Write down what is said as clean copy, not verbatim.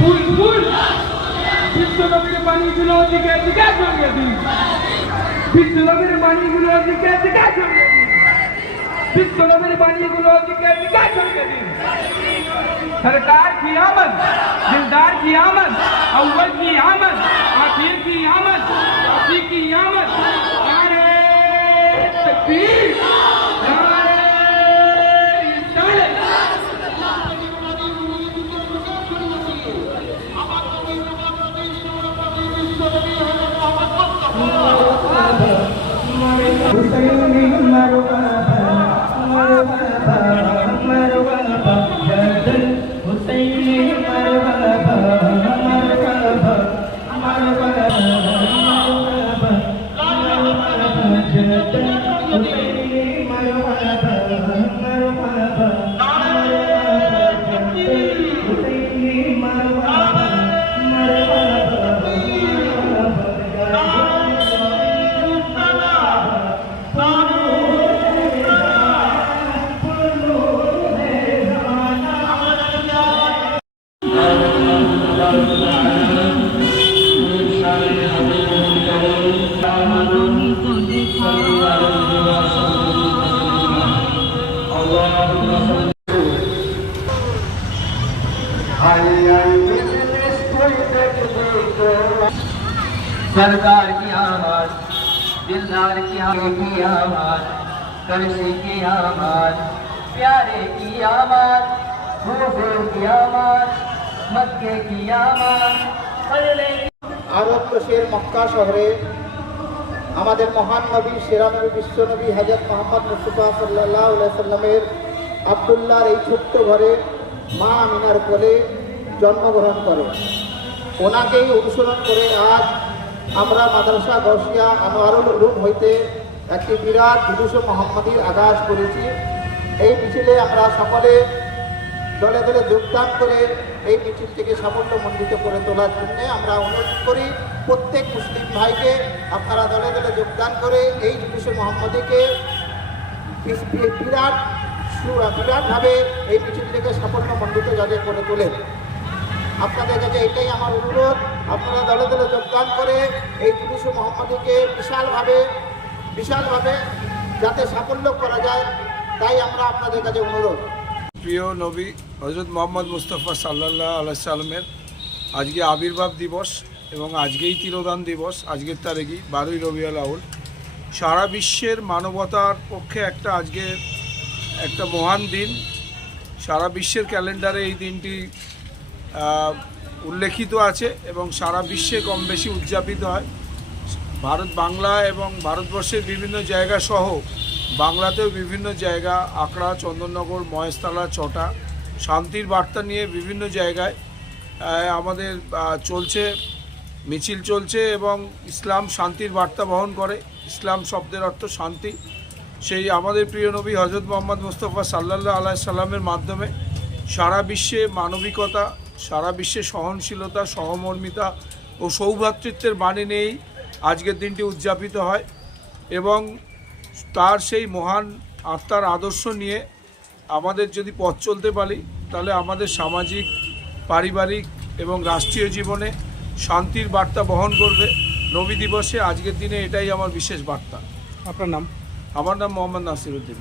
ভুল ভুল বিশ্বনবীর বাণীগুলো দিকে দিকে ছড়িয়ে দিন। বিশ্বনবীর বাণীগুলো দিকে দিকে ছড়িয়ে দিন। বিশ্বনবীর বাণীগুলো দিকে দিকে ছড়িয়ে দিন। सरकार की आमद, दिलदार की आमद, अव्वल की आमद, आखिर की आमद, आखिर की आमद। नारे तकबीर, नारे रिसालत। सरकार की आवाज, दिलदार की आवाज, करशी की आवाज, प्यारे की आवाज, हुजूर की आवाज, मक्के की आवाज। আরব দেশের মক্কা শহরে আমাদের মহান নবী সেরা নবী বিশ্বনবী হযরত মুহাম্মদ মুস্তাফা সাল্লাল্লাহু আলাইহি সাল্লামের আব্দুল্লাহর এই ছোট্ট ঘরে মা আমিনার কোলে জন্মগ্রহণ করে। ওনাকেই অনুসরণ করে আজ আমরা মাদ্রাসা গৌসিয়া আনোয়ারুল উলুম হইতে একটি বিরাট জুলুসে মোহাম্মদীর আগাজ করেছি। এই মিছিলে আমরা সকলে দলে দলে যোগদান করে এই মিছিলটিকে সাফল্যমণ্ডিত করে তোলার জন্য আমরা অনুরোধ করি প্রত্যেক মুসলিম ভাইকে আপনারা দলে দলে যোগদান করে এই জুলুসে মোহাম্মদীকে বিরাটভাবে এই মিছিলটিকে সাফল্যমণ্ডিত যাতে করে তোলেন। আপনাদের কাছে এটাই আমার অনুরোধ, আপনারা দলে দলে যোগদান করে এই জুলুসে মোহাম্মদীকে বিশালভাবে যাতে সাফল্য করা যায়, তাই আমরা আপনাদের কাছে অনুরোধ। প্রিয় নবী হযরত মুহাম্মদ মুস্তাফা সাল্লাল্লাহু আলাইহি সাল্লামের আজকে আবির্ভাব দিবস এবং আজকেই তিরোধান দিবস। আজকের তারিখই 12ই রবিউল আউয়াল। সারা বিশ্বের মানবতার পক্ষে আজকে একটা মহান দিন। সারা বিশ্বের ক্যালেন্ডারে এই দিনটি উল্লেখিত আছে এবং সারা বিশ্বে কম বেশি উদযাপিত হয়। বাংলা এবং ভারতবর্ষের বিভিন্ন জায়গা সহ বাংলাতেও বিভিন্ন জায়গা আকড়া, চন্দননগর, মহেশতলা, চটা শান্তির বার্তা নিয়ে বিভিন্ন জায়গায় আমাদের মিছিল চলছে এবং ইসলাম শান্তির বার্তা বহন করে। ইসলাম শব্দের অর্থ শান্তি। সেই আমাদের প্রিয় নবী হযরত মুহাম্মদ মুস্তাফা সাল্লাল্লাহু আলাইহি সাল্লামের মাধ্যমে সারা বিশ্বে মানবিকতা, সারা বিশ্বে সহনশীলতা, সহমর্মিতা ও সৌভ্রাতৃত্বের বাণী নিয়েই আজকের দিনটি উদযাপিত হয় এবং তার সেই মহান আত্মার আদর্শ নিয়ে আমাদের যদি পথ চলতে পারি তাহলে আমাদের সামাজিক, পারিবারিক এবং রাষ্ট্রীয় জীবনে শান্তির বার্তা বহন করবে। নবী দিবসে আজকের দিনে এটাই আমার বিশেষ বার্তা। আপনার নাম? আমার নাম মোহাম্মদ নাসিরউদ্দিন।